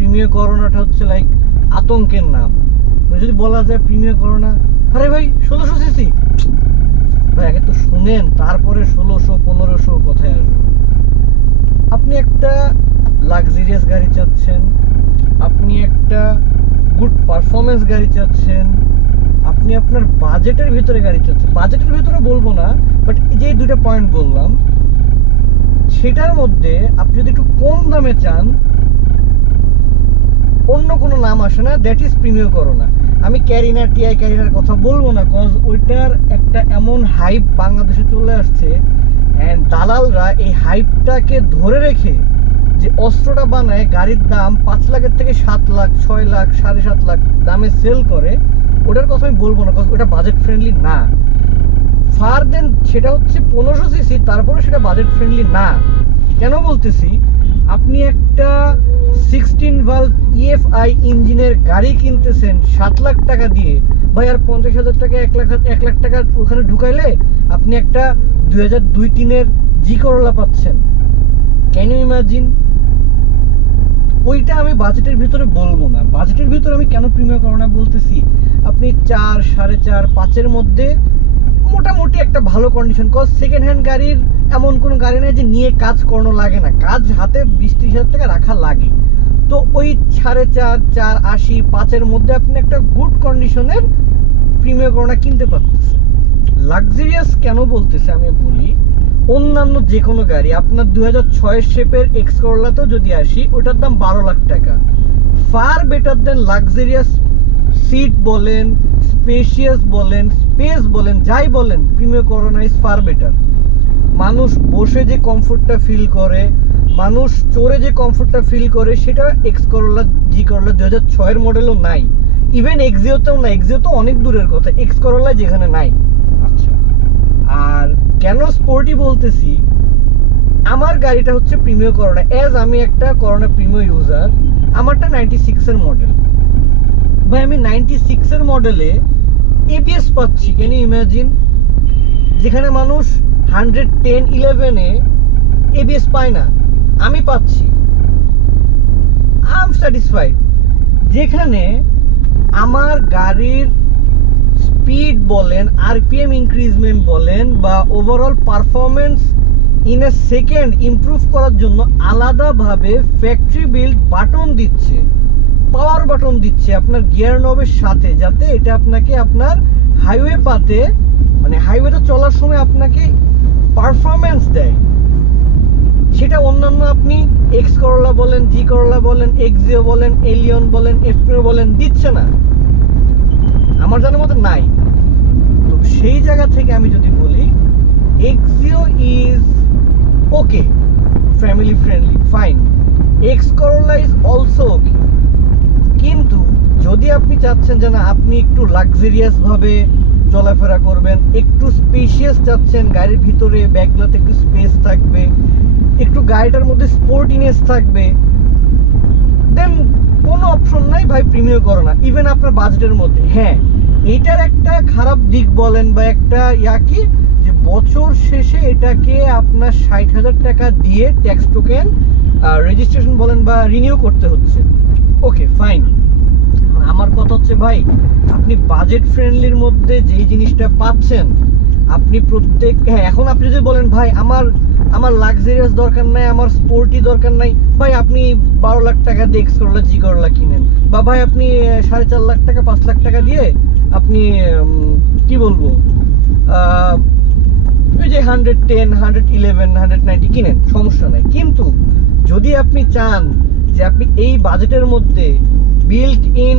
Premier করোনাটা হচ্ছে like আতঙ্কের নাম। যদি বলা যায় প্রিমিয়ার করোনা, আরে ভাই 1600 সিসি, ভাই আগে তো শুনেন, তারপরে 1600 1500 কোথায় আসবে। আপনি একটা লাক্সারিয়াস গাড়ি চাচ্ছেন, আপনি একটা গুড পারফরমেন্স গাড়ি চাচ্ছেন, আপনি আপনার বাজেটের ভিতরে গাড়ি চাচ্ছেন, বাজেটের ভিতরে বলবো না, বাট যে দুটো পয়েন্ট বললাম সেটার মধ্যে আপনি যদি একটু কম দামে চান, অন্য কোনো নাম আসে না, দ্যাট ইজ প্রিমিয়ার করোনা। আমি ক্যারিনা টিআই ক্যারিনার কথা বলবো না, কজ ওইটার একটা এমন হাইপ বাংলাদেশে চলে আসছে, অ্যান্ড দালালরা এই হাইপটাকে ধরে রেখে যে অস্ত্রটা বানায়, গাড়ির দাম 5 লাখের থেকে 7 লাখ 6 লাখ 7.5 লাখ দামে সেল করে, ওটার কথা আমি বলবো না, কজ ওটা বাজেট ফ্রেন্ডলি না। ফার দেন সেটা হচ্ছে 1500 সিসি, তারপরে সেটা বাজেট ফ্রেন্ডলি না। কেন বলতেছি, আপনি একটা 16 ভালভ ইএফআই ইঞ্জিনের গাড়ি কিনতেছেন 7 লাখ টাকা দিয়ে, ভাই আর 50,000 টাকা 1 লাখ টাকা ওখানে ঢুকাইলে আপনি একটা 2002-03-এর জি করোলা পাচ্ছেন। Can you imagine? ওইটা আমি বাজেটের ভিতরে বলবো না। বাজেটের ভিতরে আমি কেন প্রিমিয়ার করোনা বলতেছি, আপনি 4, 4.5, 5-এর মধ্যে মোটামুটি একটা ভালো কন্ডিশন, কজ সেকেন্ড হ্যান্ড গাড়ির এমন কোনো গাড়ি নেই যে নিয়ে কাজ করানো লাগে না, কাজ হাতে 20-30 হাজার টাকা রাখা লাগে। তো ওই 4.5, 4.80, 5-এর মধ্যে আপনি একটা গুড কন্ডিশনের প্রিমিয়ার করোনা কিনতে পারতেছেন। লাক্সারিয়াস কেন বলতেছে আমি বলি, অন্যান্য যে কোনো গাড়ি আপনার 2006 শেপের এক্স করোলাতেও যদি আসি, ওটার দাম 12 লাখ টাকা। Far better than luxurious seat বলেন, স্পেশিয়াস বলেন, স্পেস বলেন, যাই বলেন, premier Corona is far better. মানুষ বসে যে কমফোর্টটা ফিল করে, মানুষ চড়ে যে কমফোর্টটা ফিল করে, সেটা এক্স করোলা জি করোলা 2006-এর মডেলও নাই, ইভেন এক্সিওতেও নাই। এক্সিও তো অনেক দূরের কথা, এক্স করোলা যেখানে নাই। আচ্ছা, আর কেন স্পোর্টি বলতেছি, আমার গাড়িটা হচ্ছে প্রিমিয়ার করোনা, অ্যাজ আমি একটা করোনা প্রিমিয়ার ইউজার। আমারটা 96-এর মডেল, ভাই আমি 96-এর মডেলে এবিএস পাচ্ছি। Can you imagine? যেখানে মানুষ 110-11-এ এবিএস পায় না, আমি পাচ্ছি। I am satisfied. যেখানে আমার গাড়ির স্পিড বলেন, আরপিএম ইনক্রিজমেন্ট বলেন, বা overall performance in a second improve করার জন্য আলাদাভাবে ফ্যাক্টরি বিল্ড বাটন দিচ্ছে, পাওয়ার বাটন দিচ্ছে আপনার গিয়ার নবের সাথে, যাতে এটা আপনাকে আপনার হাইওয়ে পাতে, মানে হাইওয়েতে চলার সময় আপনাকে পারফরমেন্স দেয়। সেটা অন্যান্য আপনি এক্স করোলা বলেন, জি করোলা বলেন, এক্সিও বলেন, এলিয়ন বলেন, এফপিও বলেন, দিচ্ছে না, আমার জানার মতো নাই। তো সেই জায়গা থেকে আমি যদি বলি, Axio is okay, family friendly, fine, X Corolla is also ওকে। কিন্তু যদি আপনি চাচ্ছেন যে না, আপনি একটু লাক্সারিয়াস ভাবে চলাফেরা করবেন, একটু স্পেশিয়াস চাচ্ছেন, গাড়ির ভিতরে ব্যাগগুলোতে একটু স্পেস থাকবে, একটু গাড়িটার মধ্যে স্পোর্টিনেস থাকবে, দেন কোনো অপশন নাই ভাই প্রিমিয়ার করোনা, ইভেন আপনার বাজেটের মধ্যে। হ্যাঁ, এইটার একটা খারাপ দিক বলেন বা একটা কি, যে বছর শেষে এটাকে আপনার 60,000 টাকা দিয়ে ট্যাক্স টোকেন, রেজিস্ট্রেশন বলেন বা রিনিউ করতে হচ্ছে। ওকে ফাইন, আমার কথা হচ্ছে ভাই, আপনি বাজেট ফ্রেন্ডলির মধ্যে যেই জিনিসটা পাচ্ছেন, আপনি প্রত্যেক, হ্যাঁ এখন আপনি যদি বলেন ভাই আমার লাক্সারিয়াস দরকার নাই, আমার স্পোর্টি দরকার নাই, ভাই আপনি 12 লাখ টাকা দিয়ে এক্স করোলা জি করোলা কিনেন, বা ভাই আপনি 4.5 লাখ টাকা 5 লাখ টাকা দিয়ে আপনি কি বলবো ওই যে 110, 111, 190 কিনেন, সমস্যা নাই। কিন্তু যদি আপনি চান যে আপনি এই বাজেটের মধ্যে built in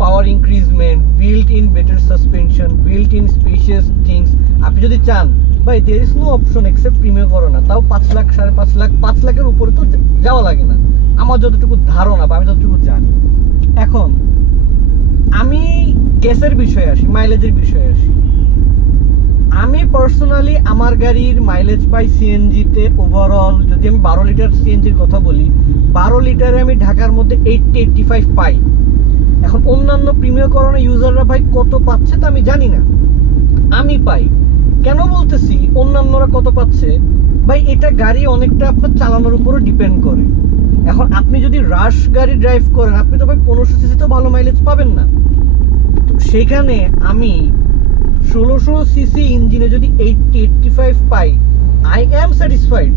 power increasement, built in better suspension, built in spacious things আপনি যদি চান, ভাই there is no option except premier corona. তাও 5 লাখ 5.5 লাখ, 5 লাখের উপরে তো যাওয়া লাগে না আমার যতটুকু ধারণা বা আমি যতটুকু জানি। এখন আমি গ্যাসের বিষয়ে আসি, মাইলেজের বিষয়ে আসি। আমি পার্সোনালি আমার গাড়ির মাইলেজ পাই সিএনজিতে ওভারঅল, যদি আমি 12 লিটার সিএনজির কথা বলি, 12 লিটারে আমি ঢাকার মধ্যে 80-85 পাই। এখন অন্যান্য প্রিমিয়ার করোনা ইউজাররা ভাই কত পাচ্ছে তা আমি জানি না, আমি পাই। কেন বলতেছি অন্যান্যরা কত পাচ্ছে, ভাই এটা গাড়ি অনেকটা আপনার চালানোর উপরও ডিপেন্ড করে। এখন আপনি যদি রাশ গাড়ি ড্রাইভ করেন, আপনি তো ভাই 1500 সিসি তো ভালো মাইলেজ পাবেন না। তো সেখানে আমি 1600 সিসি ইঞ্জিনে যদি 80-85 পাই, আই অ্যাম স্যাটিসফাইড।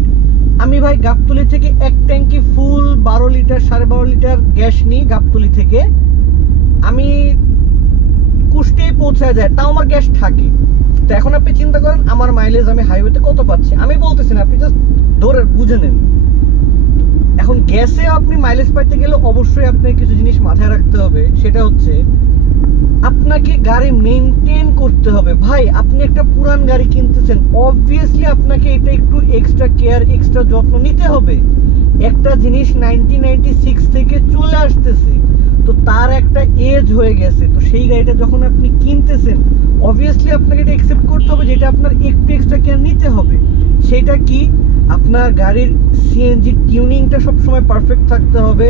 আমি ভাই গাবতলী থেকে এক ট্যাঙ্কি ফুল 12 লিটার 12.5 লিটার গ্যাস নিই গাবতলী থেকে, আমি কুষ্টিয়ায় পৌঁছায় যায়, তাও আমার গ্যাস থাকে। তো এখন আপনি চিন্তা করেন আমার মাইলেজ আমি হাইওয়েতে কত পাচ্ছি। আমি বলতেছি না, আপনি জাস্ট ধরে বুঝে নেন। এখন গ্যাসে আপনি মাইলেজ পাইতে গেলে অবশ্যই আপনাকে কিছু জিনিস মাথায় রাখতে হবে, সেটা হচ্ছে আপনাকে গাড়ি মেনটেন করতে হবে। ভাই আপনি একটা পুরান গাড়ি কিনতেছেন, অবভিয়াসলি আপনাকে এটা একটু এক্সট্রা কেয়ার, এক্সট্রা যত্ন নিতে হবে। একটা জিনিস 1996 থেকে চলে আসতেছে, তো তার একটা এজ হয়ে গেছে। তো সেই গাড়িটা যখন আপনি কিনতেছেন, অবভিয়াসলি আপনাকে এটা অ্যাকসেপ্ট করতে হবে যেটা আপনার একটু এক্সট্রা কেয়ার নিতে হবে। সেটা কি, আপনার গাড়ির সিএনজি টিউনিংটা সবসময় পারফেক্ট থাকতে হবে,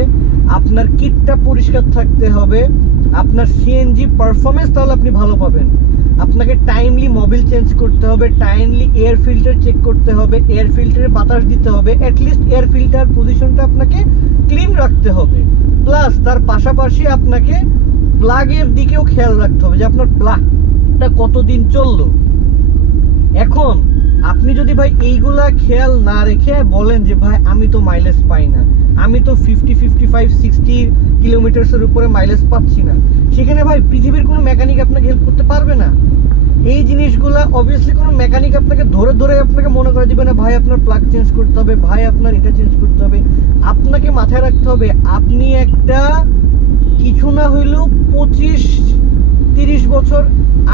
আপনার কিটটা পরিষ্কার থাকতে হবে, আপনার সিএনজি পারফরমেন্স তাহলে আপনি ভালো পাবেন। আপনাকে টাইমলি মোবিল চেঞ্জ করতে হবে, টাইমলি এয়ার ফিল্টার চেক করতে হবে, এয়ার ফিল্টারে বাতাস দিতে হবে, অ্যাটলিস্ট এয়ার ফিল্টার পজিশনটা আপনাকে ক্লিন রাখতে হবে। প্লাস তার পাশাপাশি আপনাকে প্লাগের দিকেও খেয়াল রাখতে হবে যে আপনার প্লাগটা কতদিন চললো। এখন আপনি যদি ভাই এইগুলা খেয়াল না রেখে বলেন যে ভাই আমি তো মাইলেজ পাই না, আমি তো 50-55-60 কিলোমিটারের উপরে মাইলেজ পাচ্ছি না, সেখানে ভাই পৃথিবীর কোনো মেকানিক আপনাকে হেল্প করতে পারবে না। এই জিনিসগুলা অবভিয়াসলি কোনো মেকানিক আপনাকে ধরে ধরে আপনাকে মনে করে দিবে না, ভাই আপনার প্লাগ চেঞ্জ করতে হবে, ভাই আপনার এটা চেঞ্জ করতে হবে। আপনাকে মাথায় রাখতে হবে আপনি একটা কিছু না হইলেও 25-30 বছর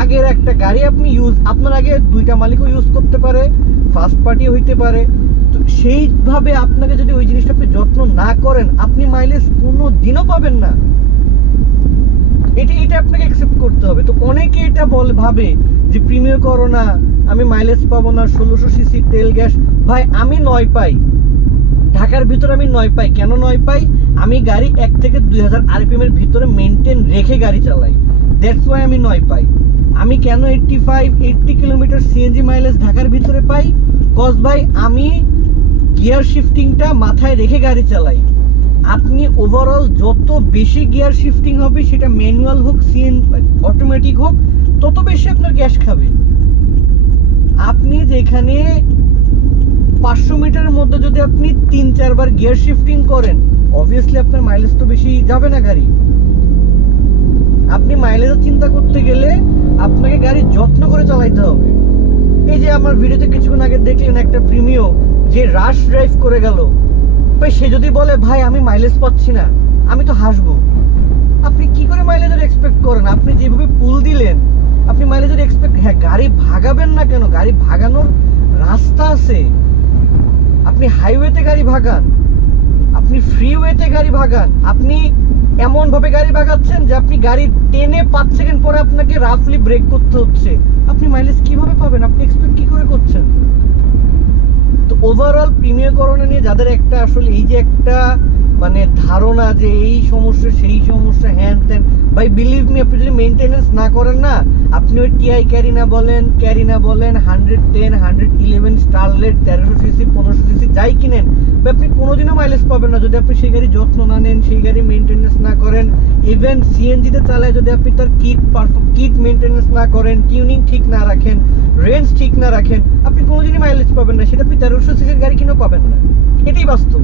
আগের একটা গাড়ি আপনি আপনার আগে দুইটা মালিকও ইউজ করতে পারে, ফার্স্ট পার্টি হইতে পারে। তো সেইভাবে আপনাকে যদি ওই জিনিসটা আপনি যত্ন না করেন, আপনি মাইলেজ কোনো দিনও পাবেন না। এটা আপনাকে অ্যাকসেপ্ট করতে হবে। তো অনেকে এটা ভাবে যে প্রিমিয়ার করো না, আমি মাইলেজ পাবো না, 1600 সিসি তেল গ্যাস। ভাই আমি 9 পাই, ঢাকার ভিতরে আমি 9 পাই। কেন 9 পাই? আমি গাড়ি 1 থেকে 2000 আরপিএম এর ভিতরে মেনটেন রেখে গাড়ি চালাই, দ্যাটস ওয়াই আমি 9 পাই। আমি কেন 85-80 কিলোমিটার সিএনজি মাইলেজ ঢাকার ভিতরে পাই? কজ ভাই আমি গিয়ার শিফটিংটা মাথায় রেখে গাড়ি চালাই। আপনি ওভারঅল যত বেশি গিয়ার শিফটিং হবে, সেটা ম্যানুয়াল হোক অটোমেটিক হোক, তত বেশি আপনার গ্যাস খাবে। আপনি যেখানে 500 মিটারের মধ্যে যদি আপনি 3-4 বার গিয়ার শিফটিং করেন, অবভিয়াসলি আপনার মাইলেজ তো বেশি যাবে না গাড়ি। আপনি মাইলেজের চিন্তা করতে গেলে আপনাকে গাড়ি যত্ন করে চালাইতে হবে। এই যে আমার ভিডিওতে কিছুক্ষণ আগে দেখলেন একটা প্রিমিও যে রাশ ড্রাইভ করে গেল, ভাই সে যদি বলে ভাই আমি মাইলেজ পাচ্ছি না, আমি তো হাসবো। আপনি কি করে মাইলেজের এক্সপেক্ট করেন? আপনি যেভাবে পুল দিলেন আপনি মাইলেজের এক্সপেক্ট, হ্যাঁ গাড়ি ভাগাবেন না কেন? গাড়ি ভাগানোর রাস্তা আছে। আপনি হাইওয়েতে গাড়ি ভাগান, আপনি ফ্রিওয়েতে গাড়ি ভাগান, আপনি এমন ভাবে গাড়ি ভাগাচ্ছেন যে আপনি গাড়ি টেনে 5 সেকেন্ড পরে আপনাকে রাফলি ব্রেক করতে হচ্ছে। আপনি মাইলেজ কিভাবে পাবেন? আপনি এক্সপেক্ট কি করে করছেন? তো ওভারঅল প্রিমিয়ারকরণে নিয়ে যাদের একটা আসলে এই যে একটা মানে ধারণা যে এই সমস্যা সেই সমস্যা হ্যান ত্যান, ভাই বিলিভ মি, আপনি যদি মেনটেনেন্স না করেন না, আপনি ওই টিআই ক্যারিনা বলেন 110, 111 স্টারলেট 1300 সিসি 1500 সিসি যাই কিনেন, আপনি কোনোদিনও মাইলেজ পাবেন না যদি আপনি সেই গাড়ি যত্ন না নেন, সেই গাড়ি মেনটেনেন্স না করেন। ইভেন সিএনজিতে চালায় যদি আপনি তার কিট মেনটেনেন্স না করেন, টিউনিং ঠিক না রাখেন, রেঞ্জ ঠিক না রাখেন, আপনি কোনোদিনই মাইলেজ পাবেন না। সেটা আপনি 1300 সিসির গাড়ি কিনেও পাবেন না, এটাই বাস্তব।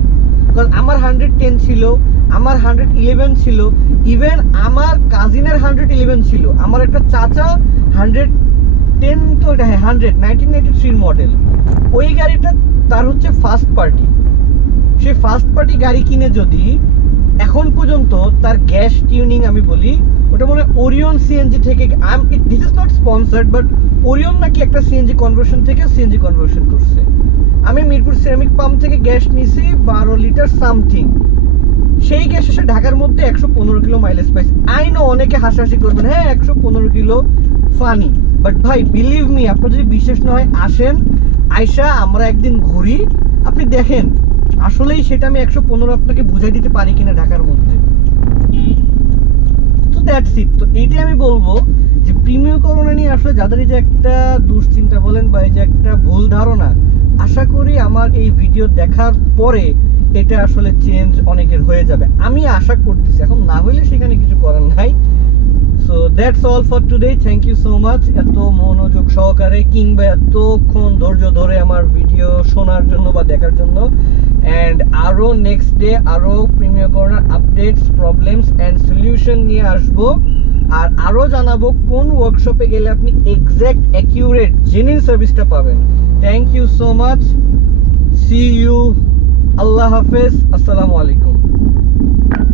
কারণ আমার 110 ছিল, আমার 111 ছিল, ইভেন আমার কাজিনের 111 ছিল, আমার একটা চাচা 110 তো এটা হ্যাঁ 1993 মডেল, ওই গাড়িটা তার হচ্ছে ফার্স্ট পার্টি। সে ফার্স্ট পার্টি গাড়ি কিনে যদি এখন পর্যন্ত তার গ্যাস টিউনিং আমি বলি, ওটা মনে হয় ওরিয়ন সিএনজি থেকে, this is not sponsored but Orion নাকি একটা সিএনজি কনভার্সন থেকে সিএনজি কনভার্সন করছে। আমি মিরপুর সিরামিক পাম্প থেকে গ্যাস নিয়েছি 12 লিটার সামথিং, সেই গ্যাস এসে ঢাকার মধ্যে 115 কিলো মাইলেজ পাইছে। আই নো অনেকে হাসাহাসি করবেন, হ্যাঁ 115 কিলো ফানি, বাট ভাই বিলিভ মি, আপনার যদি বিশ্বাস না হয় আসেন, আয়সা আমরা একদিন ঘুরি, আপনি দেখেন আসলেই সেটা আমি 115 আপনাকে বুঝাই দিতে পারি কিনা ঢাকার মধ্যে। তো দ্যাটস ইট। তো এইটাই আমি বলবো যে প্রিমিয়ারকরণ নিয়ে আসলে যাদের এই যে একটা দুশ্চিন্তা বলেন বা এই যে একটা ভুল ধারণা, আশা করি আমার এই ভিডিও দেখার পরে এটা আসলে চেঞ্জ অনেকের হয়ে যাবে, আমি আশা করতেছি। এখন না হইলে সেখানে কিছু করার নাই। So that's all for today. Thank you so much এত মনোযোগ সহকারে কিংবা এতক্ষণ ধৈর্য ধরে আমার ভিডিও শোনার জন্য বা দেখার জন্য। অ্যান্ড আরও নেক্সট ডে আরও premier corner updates, problems and solution নিয়ে আসবো। আর আরও জানাবো কোন ওয়ার্কশপে গেলে আপনি এক্স্যাক্ট অ্যাকিউরেট জেনুইন সার্ভিসটা পাবেন। Thank you so much, see you, আল্লাহ হাফেজ, আসসালামু আলাইকুম।